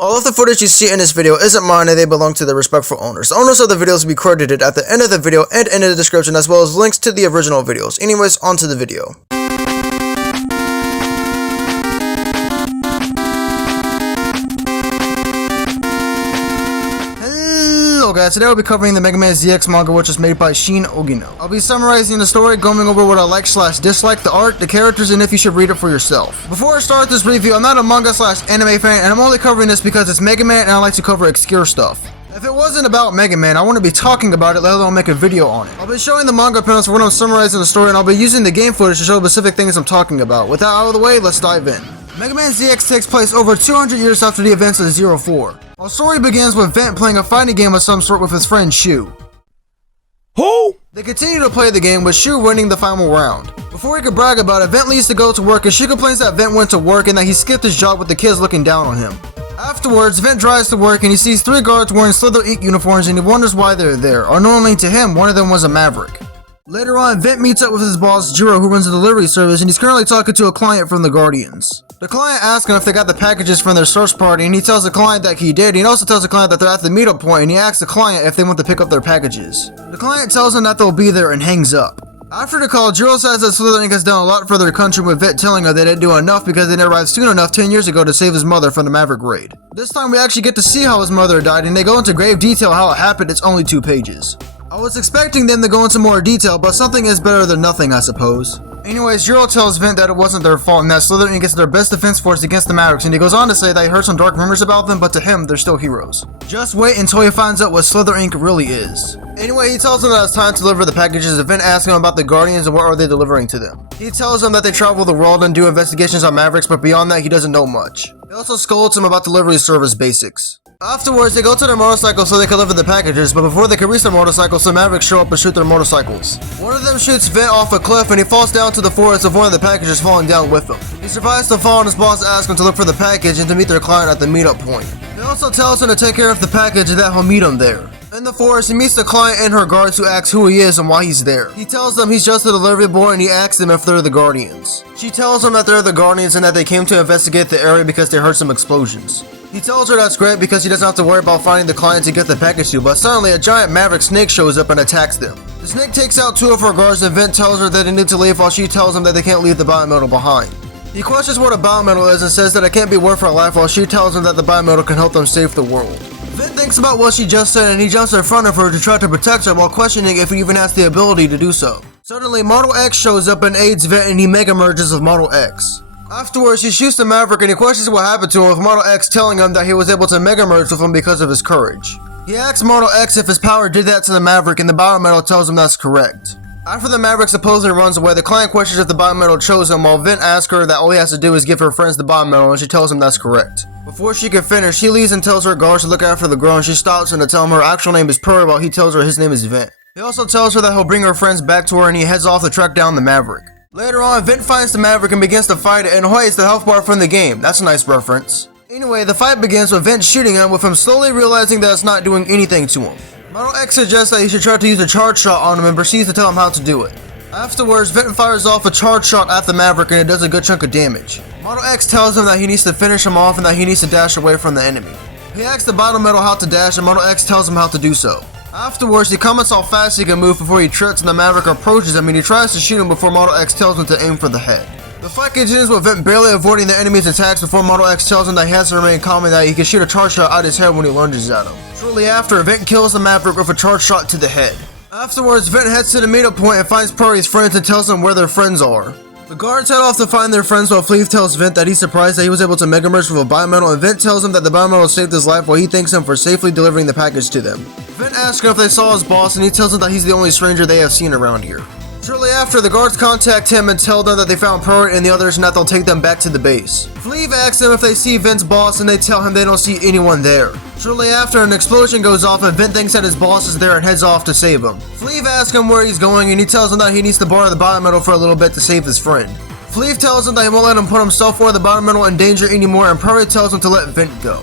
All of the footage you see in this video isn't mine and they belong to their respectful owners. The owners of the videos will be credited at the end of the video and in the description, as well as links to the original videos. Anyways, on to the video. Hello guys, today we'll be covering the Mega Man ZX Manga, which is made by Synn. I'll be summarizing the story, going over what I like/dislike, the art, the characters, and if you should read it for yourself. Before I start this review, I'm not a manga/anime fan, and I'm only covering this because it's Mega Man and I like to cover obscure stuff. If it wasn't about Mega Man, I wouldn't be talking about it, let alone make a video on it. I'll be showing the manga panels for when I'm summarizing the story, and I'll be using the game footage to show specific things I'm talking about. With that out of the way, let's dive in. Mega Man ZX takes place over 200 years after the events of Zero 4. Our story begins with Vent playing a fighting game of some sort with his friend Shu. Who? They continue to play the game with Shu winning the final round. Before he could brag about it, Vent leaves to go to work and Shu complains that Vent went to work and that he skipped his job with the kids looking down on him. Afterwards, Vent drives to work and he sees 3 guards wearing Slither Inc. uniforms and he wonders why they're there. Unknowingly to him, one of them was a Maverick. Later on, Vent meets up with his boss, Giro, who runs a delivery service, and he's currently talking to a client from the Guardians. The client asks him if they got the packages from their search party, and he tells the client that he did. He also tells the client that they're at the meetup point, and he asks the client if they want to pick up their packages. The client tells him that they'll be there and hangs up. After the call, Giro says that Slither Inc. has done a lot for their country, with Vent telling her they didn't do enough because they didn't arrive soon enough 10 years ago to save his mother from the Maverick raid. This time we actually get to see how his mother died, and they go into grave detail how it happened. It's only 2 pages. I was expecting them to go into more detail, but something is better than nothing, I suppose. Anyways, Giro tells Vent that it wasn't their fault and that Slither Inc. is their best defense force against the Mavericks, and he goes on to say that he heard some dark rumors about them, but to him, they're still heroes. Just wait until he finds out what Slither Inc. really is. Anyway, he tells them that it's time to deliver the packages, and Vent asks him about the Guardians and what are they delivering to them. He tells them that they travel the world and do investigations on Mavericks, but beyond that, he doesn't know much. He also scolds him about delivery service basics. Afterwards, they go to their motorcycles so they can deliver the packages, but before they can reach their motorcycles, some Mavericks show up and shoot their motorcycles. One of them shoots Vent off a cliff and he falls down to the forest with one of the packages falling down with him. He survives the fall and his boss asks him to look for the package and to meet their client at the meetup point. He also tells him to take care of the package and that he'll meet him there. In the forest, he meets the client and her guards who asks who he is and why he's there. He tells them he's just a delivery boy and he asks them if they're the Guardians. She tells him that they're the Guardians and that they came to investigate the area because they heard some explosions. He tells her that's great because he doesn't have to worry about finding the client to get the package to, but suddenly a giant Maverick snake shows up and attacks them. The snake takes out 2 of her guards and Vent tells her that they need to leave while she tells him that they can't leave the biometal behind. He questions what a biometal is and says that it can't be worth her life while she tells him that the biometal can help them save the world. Vent thinks about what she just said and he jumps in front of her to try to protect her while questioning if he even has the ability to do so. Suddenly, Model X shows up and aids Vent and he mega merges with Model X. Afterwards, he shoots the Maverick and he questions what happened to him, with Model X telling him that he was able to mega merge with him because of his courage. He asks Model X if his power did that to the Maverick and the biometal tells him that's correct. After the Maverick supposedly runs away, the client questions if the biometal chose him, while Vent asks her that all he has to do is give her friends the biometal and she tells him that's correct. Before she can finish, she leaves and tells her guards to look after the girl and she stops him to tell him her actual name is Purr while he tells her his name is Vent. He also tells her that he'll bring her friends back to her and he heads off to track down the Maverick. Later on, Vent finds the Maverick and begins to fight it, and Hoi is the health bar from the game. That's a nice reference. Anyway, the fight begins with Vent shooting him, with him slowly realizing that it's not doing anything to him. Model X suggests that he should try to use a charge shot on him and proceeds to tell him how to do it. Afterwards, Vent fires off a charge shot at the Maverick and it does a good chunk of damage. Model X tells him that he needs to finish him off and that he needs to dash away from the enemy. He asks the biometal how to dash and Model X tells him how to do so. Afterwards, he comments how fast he can move before he trips and the Maverick approaches him and he tries to shoot him before Model X tells him to aim for the head. The fight continues with Vent barely avoiding the enemy's attacks before Model X tells him that he has to remain calm and that he can shoot a charge shot at his head when he lunges at him. Shortly after, Vent kills the Maverick with a charge shot to the head. Afterwards, Vent heads to the meetup point and finds Purry's friends and tells them where their friends are. The guards head off to find their friends while Fleeve tells Vent that he's surprised that he was able to mega merge with a biometal, and Vent tells him that the biometal saved his life while he thanks him for safely delivering the package to them. Vent asks him if they saw his boss and he tells them that he's the only stranger they have seen around here. Shortly after, the guards contact him and tell them that they found Purry and the others and that they'll take them back to the base. Fleeve asks them if they see Vent's boss and they tell him they don't see anyone there. Shortly after, an explosion goes off and Vent thinks that his boss is there and heads off to save him. Fleeve asks him where he's going and he tells him that he needs to borrow the biometal for a little bit to save his friend. Fleeve tells him that he won't let him put himself or the biometal in danger anymore and Purry tells him to let Vent go.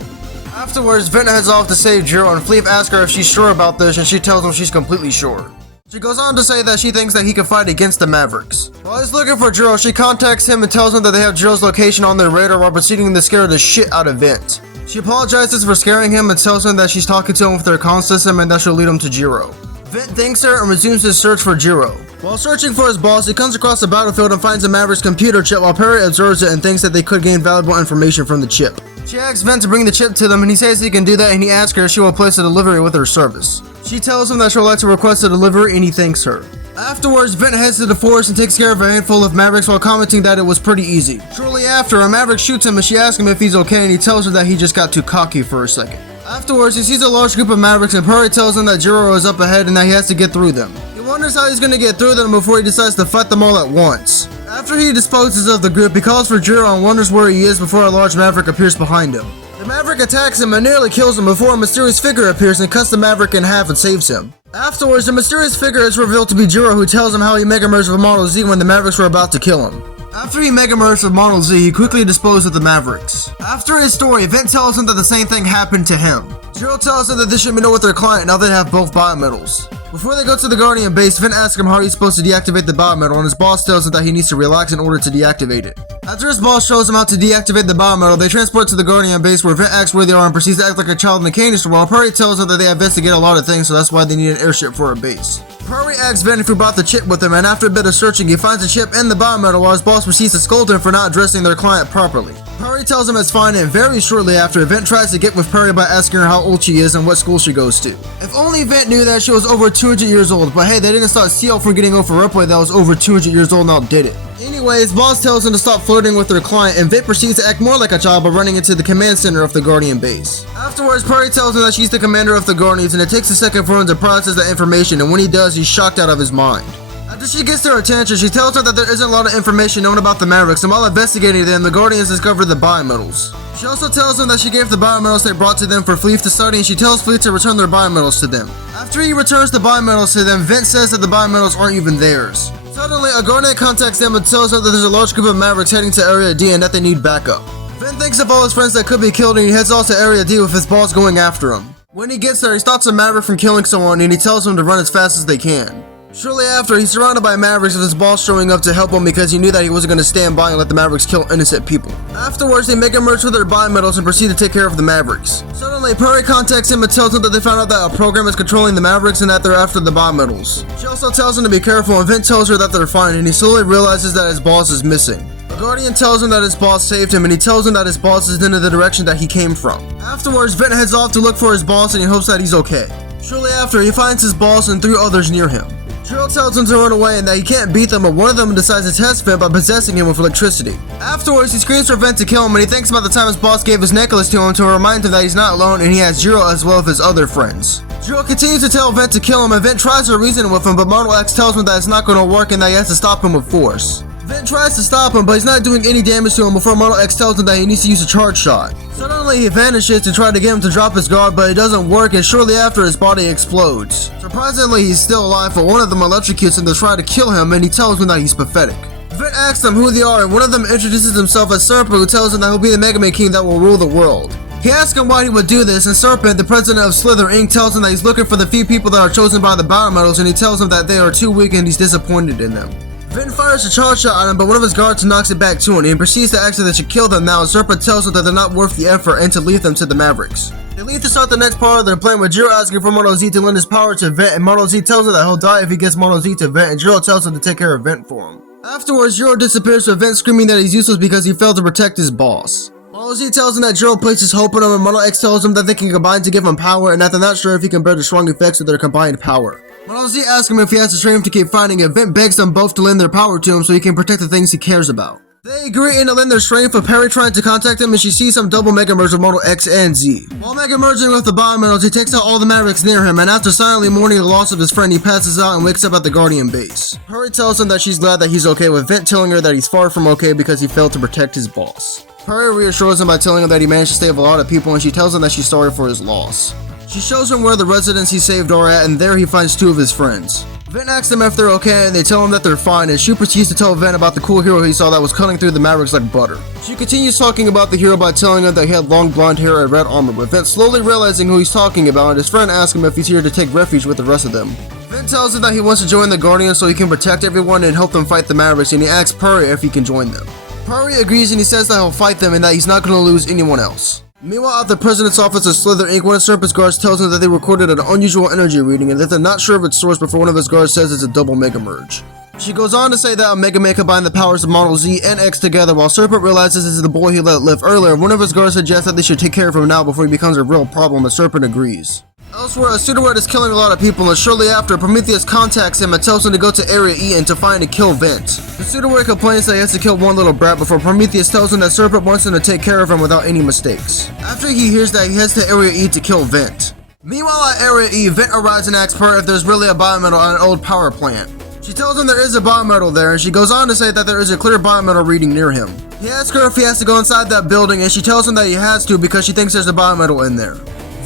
Afterwards, Vent heads off to save Giro and Fleeve asks her if she's sure about this and she tells him she's completely sure. She goes on to say that she thinks that he can fight against the Mavericks. While he's looking for Giro, she contacts him and tells him that they have Giro's location on their radar while proceeding to scare the shit out of Vent. She apologizes for scaring him and tells him that she's talking to him with her comm system and that she'll lead him to Giro. Vent thanks her and resumes his search for Giro. While searching for his boss, he comes across the battlefield and finds a Maverick's computer chip while Perry observes it and thinks that they could gain valuable information from the chip. She asks Vent to bring the chip to them and he says he can do that, and he asks her if she will place a delivery with her service. She tells him that she would like to request a delivery and he thanks her. Afterwards, Vent heads to the forest and takes care of a handful of Mavericks while commenting that it was pretty easy. Shortly after, a Maverick shoots him and she asks him if he's okay, and he tells her that he just got too cocky for a second. Afterwards, he sees a large group of Mavericks and Perry tells him that Giro is up ahead and that he has to get through them. He wonders how he's going to get through them before he decides to fight them all at once. After he disposes of the group, he calls for Giro and wonders where he is before a large Maverick appears behind him. The Maverick attacks him and nearly kills him before a mysterious figure appears and cuts the Maverick in half and saves him. Afterwards, the mysterious figure is revealed to be Giro, who tells him how he Mega-merged with Model Z when the Mavericks were about to kill him. After he Mega-merged with Model Z, he quickly disposed of the Mavericks. After his story, Vent tells him that the same thing happened to him. Giro tells him that they should meet up with their client now they have both biometals. Before they go to the Guardian base, Vent asks him how he's supposed to deactivate the biometal, and his boss tells him that he needs to relax in order to deactivate it. After his boss shows him how to deactivate the biometal, they transport to the Guardian base where Vent asks where they are and proceeds to act like a child in the canister, while Perry tells him that they investigate a lot of things, so that's why they need an airship for a base. Perry asks Vent if he brought the chip with him, and after a bit of searching, he finds the chip in the biometal while his boss proceeds to scold him for not addressing their client properly. Perry tells him it's fine, and very shortly after, Vent tries to get with Perry by asking her how old she is and what school she goes to. If only Vent knew that she was over 200 years old, but hey, they didn't stop Seal from getting over Ripley that was over 200 years old and outdid it. Anyways, boss tells him to stop flirting with their client, and Vent proceeds to act more like a child by running into the command center of the Guardian base. Afterwards, Perry tells him that she's the commander of the Guardians, and it takes a second for him to process that information, and when he does, he's shocked out of his mind. After she gets their attention, she tells her that there isn't a lot of information known about the Mavericks, and while investigating them, the Guardians discover the biometals. She also tells him that she gave the biometals they brought to them for Fleet to study, and she tells Fleet to return their biometals to them. After he returns the biometals to them, Vent says that the biometals aren't even theirs. Suddenly, a Guardian contacts them and tells them that there's a large group of Mavericks heading to Area D and that they need backup. Vent thinks of all his friends that could be killed, and he heads off to Area D with his boss going after him. When he gets there, he stops a Maverick from killing someone, and he tells him to run as fast as they can. Shortly after, he's surrounded by Mavericks with his boss showing up to help him because he knew that he wasn't going to stand by and let the Mavericks kill innocent people. Afterwards, they make a merge with their biometals and proceed to take care of the Mavericks. Suddenly, Perry contacts him and tells him that they found out that a program is controlling the Mavericks and that they're after the biometals. She also tells him to be careful, and Vent tells her that they're fine, and he slowly realizes that his boss is missing. The Guardian tells him that his boss saved him, and he tells him that his boss is in the direction that he came from. Afterwards, Vent heads off to look for his boss, and he hopes that he's okay. Shortly after, he finds his boss and 3 others near him. Giro tells him to run away and that he can't beat them, but one of them decides to test Vent by possessing him with electricity. Afterwards, he screams for Vent to kill him, and he thinks about the time his boss gave his necklace to him to remind him that he's not alone and he has Giro as well as his other friends. Giro continues to tell Vent to kill him, and Vent tries to reason with him, but Model X tells him that it's not going to work and that he has to stop him with force. Vent tries to stop him, but he's not doing any damage to him before Model X tells him that he needs to use a charge shot. Suddenly, he vanishes to try to get him to drop his guard, but it doesn't work, and shortly after, his body explodes. Surprisingly, he's still alive, but one of them electrocutes him to try to kill him, and he tells him that he's pathetic. Vent asks them who they are, and one of them introduces himself as Serpent, who tells him that he'll be the Mega Man King that will rule the world. He asks him why he would do this, and Serpent, the president of Slither Inc., tells him that he's looking for the few people that are chosen by the biometals, and he tells him that they are too weak and he's disappointed in them. Vent fires a charge shot at him, but one of his guards knocks it back to him, and he proceeds to ask that they should kill them now, and Serpent tells him that they're not worth the effort and to leave them to the Mavericks. They leave to start the next part of their plan, with Giro asking for Model Z to lend his power to Vent, and Model Z tells him that he'll die if he gets Model Z to Vent, and Giro tells him to take care of Vent for him. Afterwards, Giro disappears with Vent screaming that he's useless because he failed to protect his boss. Model Z tells him that Giro places hope in him, and Model X tells him that they can combine to give him power, and that they're not sure if he can bear the strong effects of their combined power. Model Z asks him if he has the strength to keep fighting, and Vent begs them both to lend their power to him so he can protect the things he cares about. They agree and to lend their strength, with Perry trying to contact him, and she sees some double Mega Merge with Model X and Z. While Mega Merging with the biometals, he takes out all the Mavericks near him, and after silently mourning the loss of his friend, he passes out and wakes up at the Guardian base. Perry tells him that she's glad that he's okay, with Vent telling her that he's far from okay because he failed to protect his boss. Perry reassures him by telling him that he managed to save a lot of people, and she tells him that she's sorry for his loss. She shows him where the residents he saved are at, and there he finds 2 of his friends. Vent asks them if they're okay, and they tell him that they're fine, and she proceeds to tell Vent about the cool hero he saw that was cutting through the Mavericks like butter. She continues talking about the hero by telling him that he had long blonde hair and red armor, with Vent slowly realizing who he's talking about, and his friend asks him if he's here to take refuge with the rest of them. Vent tells him that he wants to join the Guardians so he can protect everyone and help them fight the Mavericks, and he asks Perry if he can join them. Perry agrees, and he says that he'll fight them and that he's not going to lose anyone else. Meanwhile, at the president's office of Slither Inc., one of Serpent's guards tells him that they recorded an unusual energy reading and that they're not sure of its source before one of his guards says it's a double Mega Merge. She goes on to say that a Mega Man combined the powers of Model Z and X together, while Serpent realizes this is the boy he let live earlier. One of his guards suggests that they should take care of him now before he becomes a real problem, and Serpent agrees. Elsewhere, a pseudoid is killing a lot of people, and shortly after, Prometheus contacts him and tells him to go to Area E and to find and kill Vent. The pseudoid complains that he has to kill one little brat before Prometheus tells him that Serpent wants him to take care of him without any mistakes. After he hears that, he heads to Area E to kill Vent. Meanwhile, at Area E, Vent arrives and asks her if there's really a biometal at an old power plant. She tells him there is a biometal there, and she goes on to say that there is a clear biometal reading near him. He asks her if he has to go inside that building, and she tells him that he has to because she thinks there's a biometal in there.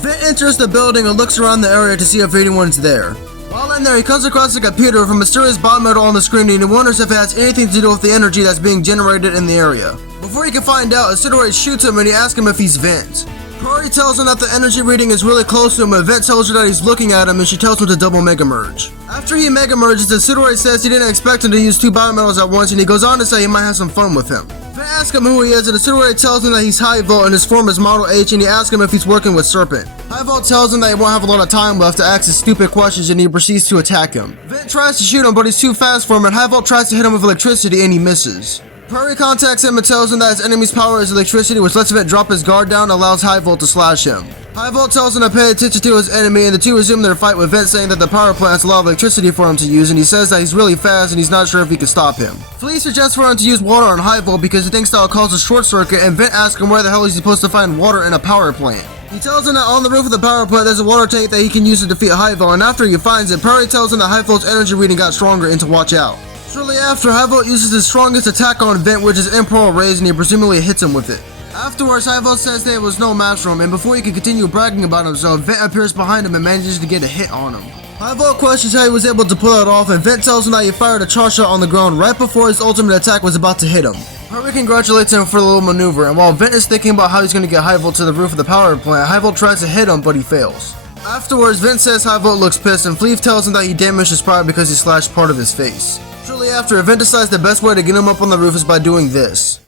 Vent enters the building and looks around the area to see if anyone's there. While in there, he comes across a computer with a mysterious biometal on the screen, and he wonders if it has anything to do with the energy that's being generated in the area. Before he can find out, a pseudoid shoots him and he asks him if he's Vent. Cory tells him that the energy reading is really close to him, and Vent tells her that he's looking at him, and she tells him to double Mega Merge. After he Mega Merges, the pseudoid says he didn't expect him to use two biometals at once, and he goes on to say he might have some fun with him. Vent asks him who he is, and the pseudoid tells him that he's High Volt and his form is Model H, and he asks him if he's working with Serpent. High Volt tells him that he won't have a lot of time left to ask his stupid questions, and he proceeds to attack him. Vent tries to shoot him, but he's too fast for him, and High Volt tries to hit him with electricity, and he misses. Perry contacts him and tells him that his enemy's power is electricity, which lets Vent drop his guard down and allows High Volt to slash him. High Volt tells him to pay attention to his enemy, and the two resume their fight with Vent saying that the power plant has a lot of electricity for him to use, and he says that he's really fast and he's not sure if he can stop him. Flea suggests for him to use water on High Volt because he thinks that'll cause a short circuit, and Vent asks him where the hell he's supposed to find water in a power plant. He tells him that on the roof of the power plant there's a water tank that he can use to defeat High Volt, and after he finds it, Perry tells him that High Volt's energy reading got stronger and to watch out. Shortly after, High Volt uses his strongest attack on Vent, which is Imperial Raise, and he presumably hits him with it. Afterwards, High Volt says there was no match for him, and before he can continue bragging about himself, Vent appears behind him and manages to get a hit on him. High Volt questions how he was able to pull it off, and Vent tells him that he fired a charge shot on the ground right before his ultimate attack was about to hit him. Perry congratulates him for the little maneuver, and while Vent is thinking about how he's going to get High Volt to the roof of the power plant, High Volt tries to hit him, but he fails. Afterwards, Vent says High Volt looks pissed, and Fleeve tells him that he damaged his pride because he slashed part of his face. Shortly after, Vent decides the best way to get him up on the roof is by doing this.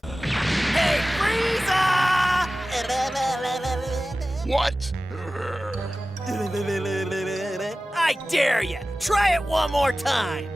Hey, Frieza! What? I dare you! Try it one more time!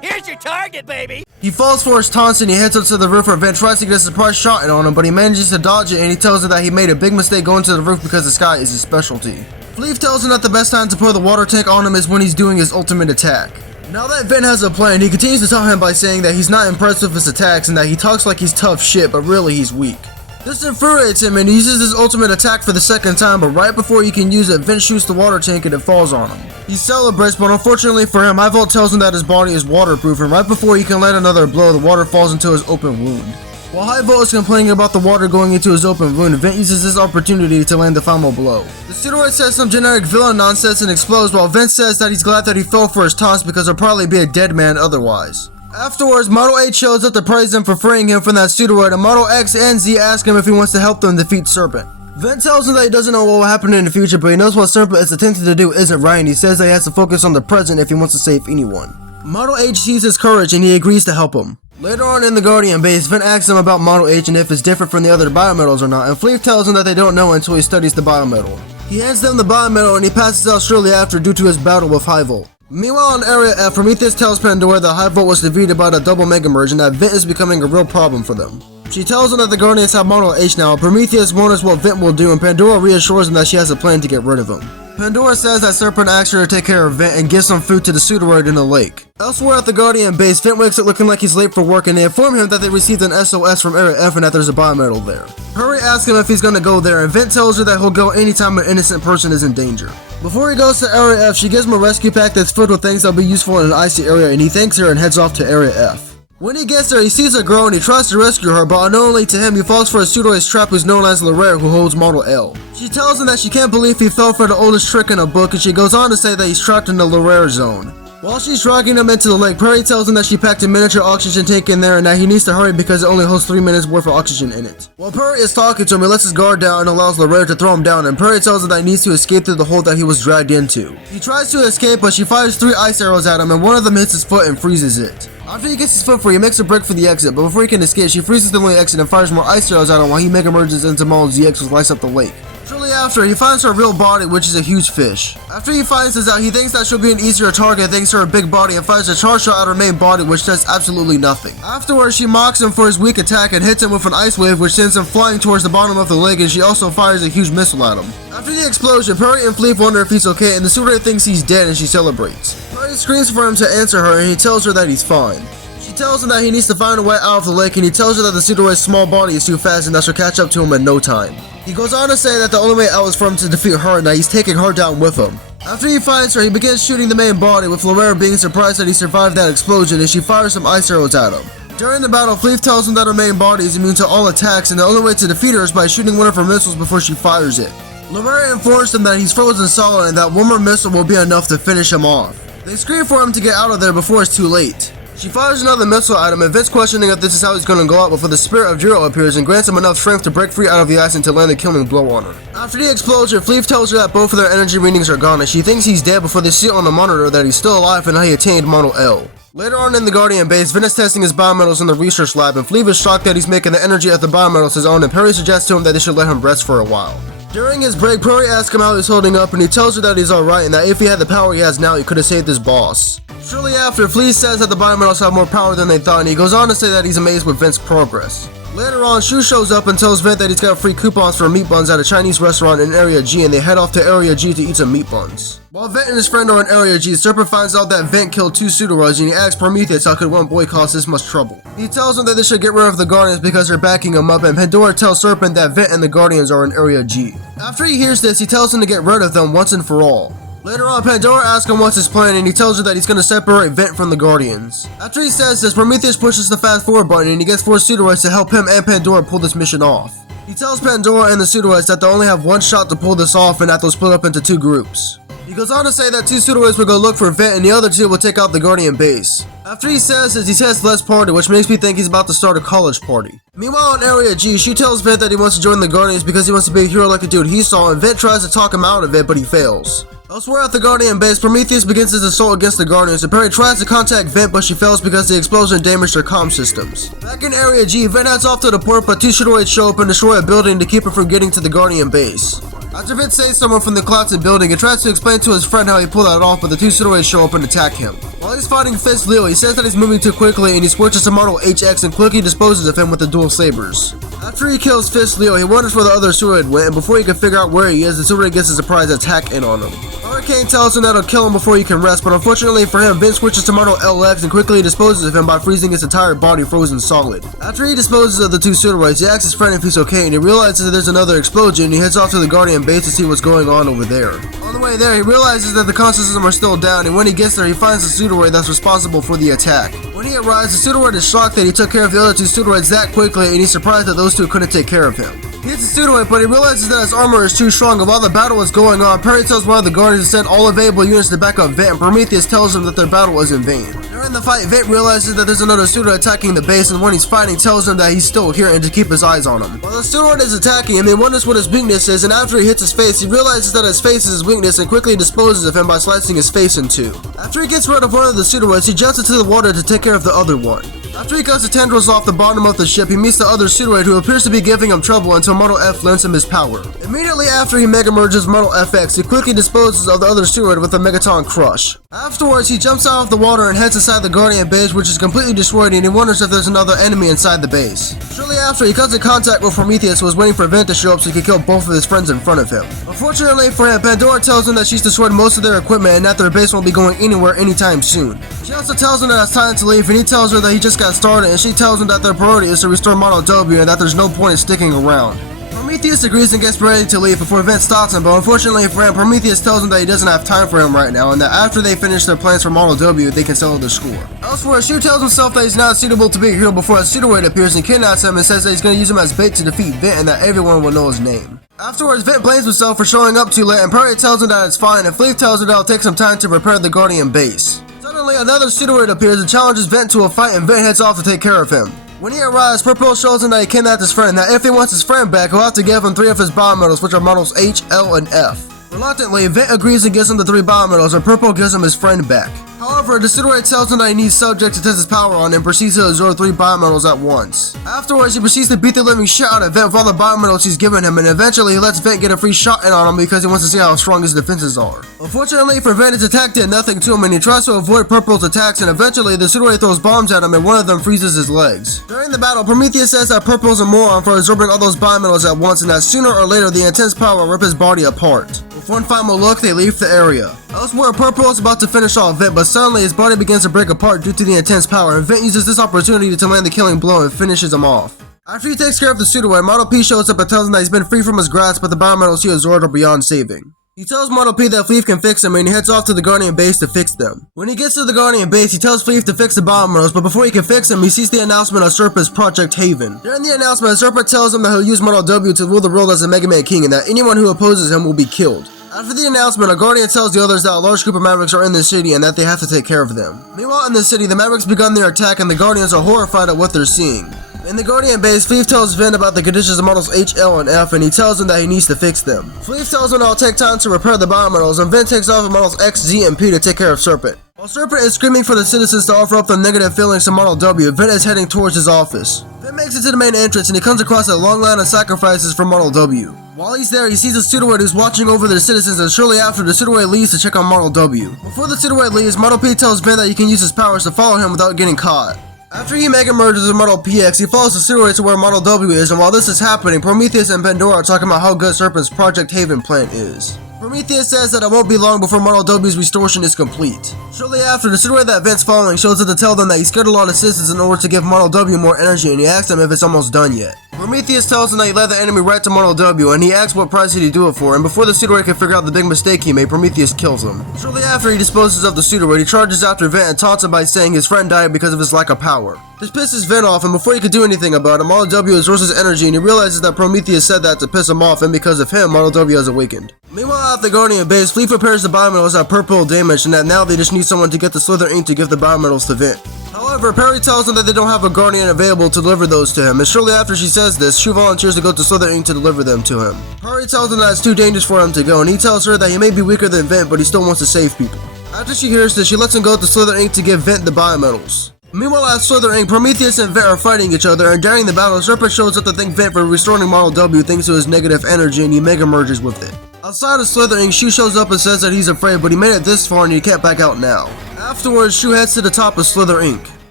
Here's your target, baby! He falls for his taunts and he heads up to the roof where Vent tries to get a surprise shot in on him, but he manages to dodge it, and he tells her that he made a big mistake going to the roof because the sky is his specialty. Fleeve tells him that the best time to pour the water tank on him is when he's doing his ultimate attack. Now that Vent has a plan, he continues to tell him by saying that he's not impressed with his attacks and that he talks like he's tough shit, but really he's weak. This infuriates him and he uses his ultimate attack for the second time, but right before he can use it, Vent shoots the water tank and it falls on him. He celebrates, but unfortunately for him, High Volt tells him that his body is waterproof, and right before he can land another blow, the water falls into his open wound. While High Volt is complaining about the water going into his open wound, Vent uses this opportunity to land the final blow. The pseudoid says some generic villain nonsense and explodes, while Vent says that he's glad that he fell for his taunts because he'll probably be a dead man otherwise. Afterwards, Model H shows up to praise him for freeing him from that pseudoid, and Model X and Z ask him if he wants to help them defeat Serpent. Vent tells him that he doesn't know what will happen in the future, but he knows what Serpent is attempting to do isn't right, and he says that he has to focus on the present if he wants to save anyone. Model H sees his courage and he agrees to help him. Later on in the Guardian base, Vent asks him about Model H and if it's different from the other biometals or not, and Fleeve tells him that they don't know until he studies the biometal. He hands them the biometal and he passes out shortly after due to his battle with High Volt. Meanwhile, in Area F, Prometheus tells Pandora that High Volt was defeated by the double Mega Merge and that Vent is becoming a real problem for them. She tells him that the Guardians have Model H now. Prometheus wonders what Vent will do, and Pandora reassures him that she has a plan to get rid of him. Pandora says that Serpent asks her to take care of Vent and gives some food to the pseudoid in the lake. Elsewhere at the Guardian base, Vent wakes up looking like he's late for work, and they inform him that they received an SOS from Area F and that there's a biometal there. Perry asks him if he's gonna go there, and Vent tells her that he'll go anytime an innocent person is in danger. Before he goes to Area F, she gives him a rescue pack that's filled with things that'll be useful in an icy area, and he thanks her and heads off to Area F. When he gets there, he sees a girl and he tries to rescue her, but unknowingly to him, he falls for a pseudoid's trap who's known as Lorare, who holds Model L. She tells him that she can't believe he fell for the oldest trick in a book, and she goes on to say that he's trapped in the Lorare zone. While she's dragging him into the lake, Perry tells him that she packed a miniature oxygen tank in there and that he needs to hurry because it only holds 3 minutes worth of oxygen in it. While Perry is talking to him, he lets his guard down and allows Lorare to throw him down, and Perry tells him that he needs to escape through the hole that he was dragged into. He tries to escape, but she fires 3 ice arrows at him, and one of them hits his foot and freezes it. After he gets his foot free, he makes a break for the exit, but before he can escape, she freezes the only exit and fires more ice arrows at him while he mega merges into Model ZX with lights up the lake. Shortly after, he finds her real body, which is a huge fish. After he finds this out, he thinks that she'll be an easier target thanks to her big body and fires a charge shot at her main body, which does absolutely nothing. Afterwards, she mocks him for his weak attack and hits him with an ice wave, which sends him flying towards the bottom of the lake, and she also fires a huge missile at him. After the explosion, Perry and Fleet wonder if he's okay, and the pseudo thinks he's dead, and she celebrates. Perry screams for him to answer her, and he tells her that he's fine. She tells him that he needs to find a way out of the lake, and he tells her that the pseudoid's small body is too fast and that she'll catch up to him in no time. He goes on to say that the only way out is for him to defeat her and that he's taking her down with him. After he finds her, he begins shooting the main body, with Lorera being surprised that he survived that explosion, and she fires some ice arrows at him. During the battle, Fleet tells him that her main body is immune to all attacks, and the only way to defeat her is by shooting one of her missiles before she fires it. Lorera informs him that he's frozen solid and that one more missile will be enough to finish him off. They scream for him to get out of there before it's too late. She fires another missile at him, and Vince questioning if this is how he's going to go out before the spirit of Giro appears and grants him enough strength to break free out of the ice and to land a killing blow on her. After the explosion, Fleet tells her that both of their energy readings are gone, and she thinks he's dead before they see on the monitor that he's still alive and how he attained Model L. Later on in the Guardian base, Vin is testing his biometals in the research lab, and Fleet is shocked that he's making the energy of the biometals his own, and Perry suggests to him that they should let him rest for a while. During his break, Perry asks him how he's holding up, and he tells her that he's alright and that if he had the power he has now, he could have saved his boss. Shortly after, Fleet says that the biometals have more power than they thought, and he goes on to say that he's amazed with Vince's progress. Later on, Shu shows up and tells Vint that he's got free coupons for meat buns at a Chinese restaurant in Area G, and they head off to Area G to eat some meat buns. While Vint and his friend are in Area G, Serpent finds out that Vint killed 2 pseudoroids, and he asks Prometheus how could one boy cause this much trouble. He tells him that they should get rid of the Guardians because they're backing him up, and Pandora tells Serpent that Vint and the Guardians are in Area G. After he hears this, he tells him to get rid of them once and for all. Later on, Pandora asks him what's his plan, and he tells her that he's going to separate Vint from the Guardians. After he says this, Prometheus pushes the fast forward button, and he gets 4 pseudoroids to help him and Pandora pull this mission off. He tells Pandora and the pseudoroids that they only have one shot to pull this off and that they'll split up into 2 groups. He goes on to say that 2 pseudoroids will go look for Vint and the other 2 will take out the Guardian base. After he says this, he says let's party, which makes me think he's about to start a college party. Meanwhile in Area G, she tells Vint that he wants to join the Guardians because he wants to be a hero like the dude he saw, and Vint tries to talk him out of it, but he fails. Elsewhere at the Guardian base, Prometheus begins his assault against the Guardians, and Perry tries to contact Vint, but she fails because the explosion damaged her comm systems. Back in Area G, Vint heads off to the port, but 2 pseudoroids show up and destroy a building to keep him from getting to the Guardian base. After Vint saves someone from the collapsing building, he tries to explain to his friend how he pulled that off, but the 2 pseudoroids show up and attack him. While he's fighting Fist Leo, he says that he's moving too quickly, and he switches to Model HX and quickly disposes of him with the dual sabers. After he kills Fist Leo, he wonders where the other pseudoid went, and before he can figure out where he is, the pseudoid gets a surprise attack in on him. Hurricane tells him that he'll kill him before he can rest, but unfortunately for him, Vince switches to Model LX and quickly disposes of him by freezing his entire body frozen solid. After he disposes of the 2 pseudoroids, he asks his friend if he's okay, and he realizes that there's another explosion, and he heads off to the Guardian base to see what's going on over there. On the way there, he realizes that the comm systems are still down, and when he gets there, he finds the pseudoroid that's responsible for the attack. When he arrives, the pseudoroid is shocked that he took care of the other 2 pseudoroids that quickly, and he's surprised that those 2 couldn't take care of him. He hits the pseudoid, but he realizes that his armor is too strong, and while the battle is going on, Perry tells one of the Guardians to send all available units to back up Vint, and Prometheus tells him that their battle is in vain. During the fight, Vint realizes that there's another pseudoid attacking the base, and when he's fighting, tells him that he's still here and to keep his eyes on him. While the pseudoid is attacking him, he wonders what his weakness is, and after he hits his face, he realizes that his face is his weakness and quickly disposes of him by slicing his face in 2. After he gets rid of one of the pseudoids, he jumps into the water to take care of the other one. After he cuts the tendrils off the bottom of the ship, he meets the other pseudoid who appears to be giving him trouble until Model F lends him his power. Immediately after he mega merges Model FX, he quickly disposes of the other pseudoid with a Mega-Thon crush. Afterwards, he jumps out of the water and heads inside the Guardian base, which is completely destroyed, and he wonders if there's another enemy inside the base. Shortly after, he comes in contact with Prometheus, who was waiting for Vint to show up so he could kill both of his friends in front of him. Unfortunately for him, Pandora tells him that she's destroyed most of their equipment and that their base won't be going anywhere anytime soon. She also tells him that it's time to leave, and he tells her that he just got started, and she tells him that their priority is to restore Model W and that there's no point in sticking around. Prometheus agrees and gets ready to leave before Vint stops him, but unfortunately for him, Prometheus tells him that he doesn't have time for him right now, and that after they finish their plans for Model W, they can settle the score. Elsewhere, Shu tells himself that he's not suitable to be a hero before a pseudoid appears and kidnaps him and says that he's going to use him as bait to defeat Vint and that everyone will know his name. Afterwards, Vint blames himself for showing up too late, and Perry tells him that it's fine, and Fleet tells him that it'll take some time to repair the Guardian base. Suddenly, another pseudoid appears and challenges Vint to a fight, and Vint heads off to take care of him. When he arrives, Purple shows him that he kidnapped his friend, that if he wants his friend back, he'll have to give him 3 of his biometals, which are models H, L, and F. Reluctantly, Vint agrees and gives him the 3 biometals, and Purple gives him his friend back. However, the Pseudoid tells him that he needs subject to test his power on and proceeds to absorb 3 biometals at once. Afterwards, he proceeds to beat the living shit out of Vent for all the biometals he's given him, and eventually he lets Vent get a free shot in on him because he wants to see how strong his defenses are. Unfortunately for Vent, his attack did nothing to him, and he tries to avoid Purple's attacks, and eventually the Pseudoid throws bombs at him and one of them freezes his legs. During the battle, Prometheus says that Purple's a moron for absorbing all those biometals at once, and that sooner or later the intense power will rip his body apart. With one final look, they leave the area. Elsewhere, Purple is about to finish off Vent, but suddenly his body begins to break apart due to the intense power, and Vent uses this opportunity to land the killing blow and finishes him off. After he takes care of the Pseudoid, Model P shows up and tells him that he's been free from his grasp, but the biometals he absorbed are beyond saving. He tells Model P that Fleef can fix him, and he heads off to the Guardian base to fix them. When he gets to the Guardian base, he tells Fleef to fix the biometals, but before he can fix him, he sees the announcement of Serpent's Project Haven. During the announcement, Serpent tells him that he'll use Model W to rule the world as a Mega Man King, and that anyone who opposes him will be killed. After the announcement, a Guardian tells the others that a large group of Mavericks are in the city and that they have to take care of them. Meanwhile, in the city, the Mavericks begun their attack and the Guardians are horrified at what they're seeing. In the Guardian base, Fleef tells Vent about the conditions of models H, L, and F, and he tells him that he needs to fix them. Fleef tells him it'll take time to repair the biometals, and Vent takes off with models X, Z, and P to take care of Serpent. While Serpent is screaming for the citizens to offer up their negative feelings to Model W, Vent is heading towards his office. Vent makes it to the main entrance and he comes across a long line of sacrifices for Model W. While he's there, he sees a Pseudoid who's watching over the citizens, and shortly after, the Pseudoid leaves to check on Model W. Before the Pseudoid leaves, Model P tells Vent that he can use his powers to follow him without getting caught. After he mega merges with Model PX, he follows the Pseudoid to where Model W is, and while this is happening, Prometheus and Pandora are talking about how good Serpent's Project Haven plan is. Prometheus says that it won't be long before Model W's restoration is complete. Shortly after, the Pseudoid that Vent's following shows up to tell them that he scared a lot of citizens in order to give Model W more energy, and he asks them if it's almost done yet. Prometheus tells him that he led the enemy right to Model W, and he asks what price did he do it for, and before the Pseudoid can figure out the big mistake he made, Prometheus kills him. Shortly after he disposes of the Pseudoid, he charges after Vent and taunts him by saying his friend died because of his lack of power. This pisses Vent off, and before he could do anything about it, Model W absorbs his energy, and he realizes that Prometheus said that to piss him off, and because of him, Model W has awakened. Meanwhile, at the Guardian base, Fleef repairs the biometals that Purple damaged, and that now they just need someone to get the Slither ink to give the biometals to Vent. However, Perry tells them that they don't have a Guardian available to deliver those to him, and shortly after she says this, Shu volunteers to go to Slither ink to deliver them to him. Perry tells him that it's too dangerous for him to go, and he tells her that he may be weaker than Vent, but he still wants to save people. After she hears this, she lets him go to Slither ink to give Vent the biometals. Meanwhile, at Slither ink, Prometheus and Vent are fighting each other, and during the battle, Serpent shows up to thank Vent for restoring Model W thanks to his negative energy, and he mega merges with it. Outside of Slither ink, Shu shows up and says that he's afraid, but he made it this far and he can't back out now. Afterwards, Shu heads to the top of Slither ink.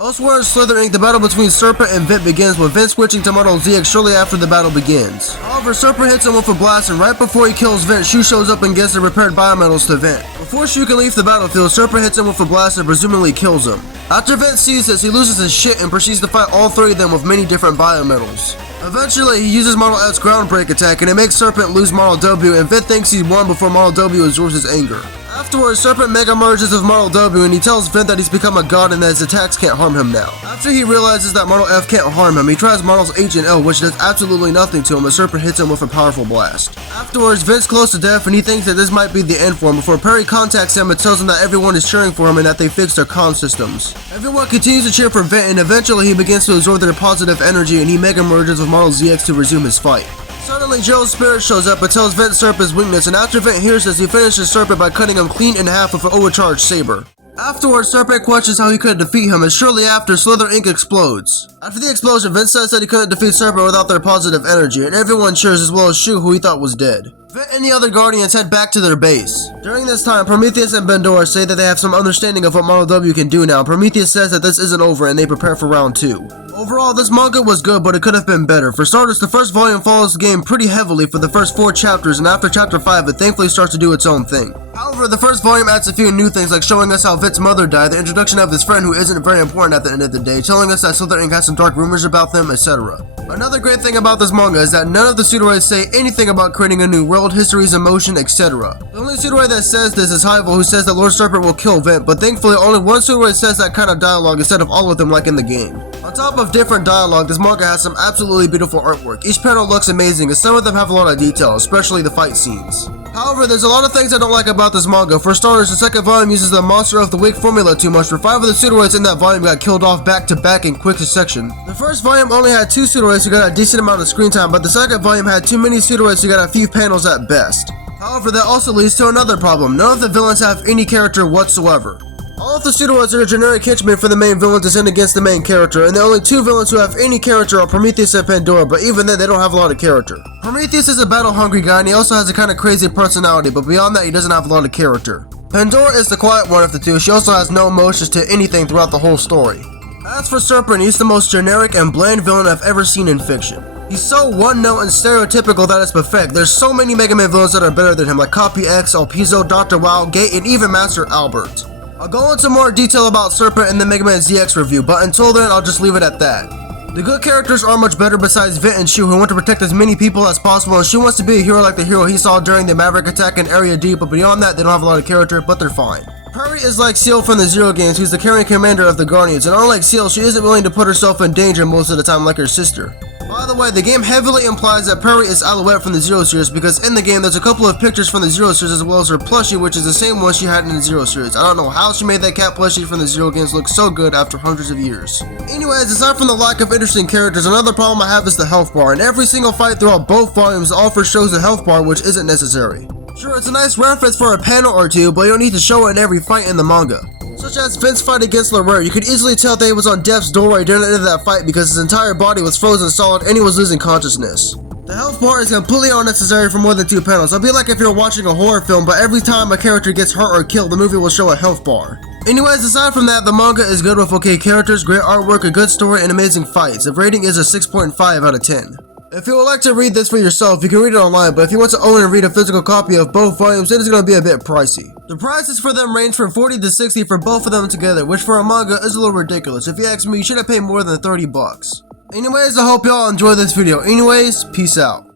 Elsewhere in Slither ink, the battle between Serpent and Vent begins, with Vent switching to Model ZX shortly after the battle begins. However, Serpent hits him with a blast, and right before he kills Vent, Shu shows up and gets the repaired biometals to Vent. Before Shu can leave the battlefield, Serpent hits him with a blast and presumably kills him. After Vent sees this, he loses his shit and proceeds to fight all 3 of them with many different biometals. Eventually, he uses Model F's ground break attack, and it makes Serpent lose Model W, and Vent thinks he's won before Model W absorbs his anger. Afterwards, Serpent mega merges with Model W, and he tells Vent that he's become a god and that his attacks can't harm him now. After he realizes that Model F can't harm him, he tries Models H and L, which does absolutely nothing to him, as Serpent hits him with a powerful blast. Afterwards, Vent's close to death, and he thinks that this might be the end for him before Perry contacts him and tells him that everyone is cheering for him and that they fixed their comm systems. Everyone continues to cheer for Vent, and eventually he begins to absorb their positive energy, and he mega merges with Model ZX to resume his fight. Suddenly, Giro's spirit shows up and tells Vent Serpent's weakness, and after Vent hears this, he finishes Serpent by cutting him clean in half with an overcharged saber. Afterwards, Serpent questions how he could defeat him, and shortly after, Slither ink explodes. After the explosion, Vent says that he couldn't defeat Serpent without their positive energy, and everyone cheers as well as Shu, who he thought was dead. Vent and the other Guardians head back to their base. During this time, Prometheus and Pandora say that they have some understanding of what Model W can do now. Prometheus says that this isn't over and they prepare for round 2. Overall, this manga was good, but it could have been better. For starters, the first volume follows the game pretty heavily for the first 4 chapters, and after chapter 5, it thankfully starts to do its own thing. However, the first volume adds a few new things like showing us how Vent's mother died, the introduction of his friend who isn't very important at the end of the day, telling us that Slither ink has some dark rumors about them, etc. Another great thing about this manga is that none of the Pseudoids say anything about creating a new world, histories, emotion, etc. The only Pseudoid that says this is Hyvel, who says that Lord Serpent will kill Vent, but thankfully only one Pseudoid says that kind of dialogue instead of all of them like in the game. On top of different dialogue, this manga has some absolutely beautiful artwork. Each panel looks amazing, and some of them have a lot of detail, especially the fight scenes. However, there's a lot of things I don't like about this manga. For starters, the second volume uses the Monster of the Week formula too much, where 5 of the Pseudoids in that volume got killed off back to back in quick succession. The first volume only had 2 Pseudoids who got a decent amount of screen time, but the second volume had too many Pseudoids who got a few panels at best. However, that also leads to another problem. None of the villains have any character whatsoever. All both the pseudo-ones are generic henchmen for the main villain to send against the main character, and the only two villains who have any character are Prometheus and Pandora, but even then they don't have a lot of character. Prometheus is a battle-hungry guy and he also has a kind of crazy personality, but beyond that he doesn't have a lot of character. Pandora is the quiet one of the two. She also has no emotions to anything throughout the whole story. As for Serpent, he's the most generic and bland villain I've ever seen in fiction. He's so one-note and stereotypical that it's perfect. There's so many Mega Man villains that are better than him, like Copy X, Alpizo, Dr. Wow, Gate, and even Master Albert. I'll go into more detail about Serpent in the Mega Man ZX review, but until then, I'll just leave it at that. The good characters are much better besides Vint and Shu, who want to protect as many people as possible, and Shu wants to be a hero like the hero he saw during the Maverick Attack in Area D, but beyond that, they don't have a lot of character, but they're fine. Perry is like Seal from the Zero games, who's the carrying commander of the Guardians, and unlike Seal, she isn't willing to put herself in danger most of the time like her sister. By the way, the game heavily implies that Perry is Alouette from the Zero series, because in the game there's a couple of pictures from the Zero series as well as her plushie, which is the same one she had in the Zero series. I don't know how she made that cat plushie from the Zero games look so good after hundreds of years. Anyways, aside from the lack of interesting characters, another problem I have is the health bar. In every single fight throughout both volumes, the author shows the health bar, which isn't necessary. Sure, it's a nice reference for a panel or two, but you don't need to show it in every fight in the manga. Such as Finn's fight against Lorraine, you could easily tell that he was on death's doorway during the end of that fight because his entire body was frozen solid and he was losing consciousness. The health bar is completely unnecessary for more than 2 panels. It'll be like if you're watching a horror film, but every time a character gets hurt or killed, the movie will show a health bar. Anyways, aside from that, the manga is good with okay characters, great artwork, a good story, and amazing fights. The rating is a 6.5 out of 10. If you would like to read this for yourself, you can read it online, but if you want to own and read a physical copy of both volumes, it is going to be a bit pricey. The prices for them range from 40 to 60 for both of them together, which for a manga is a little ridiculous. If you ask me, you should have paid more than 30 bucks. Anyways, I hope y'all enjoyed this video. Anyways, peace out.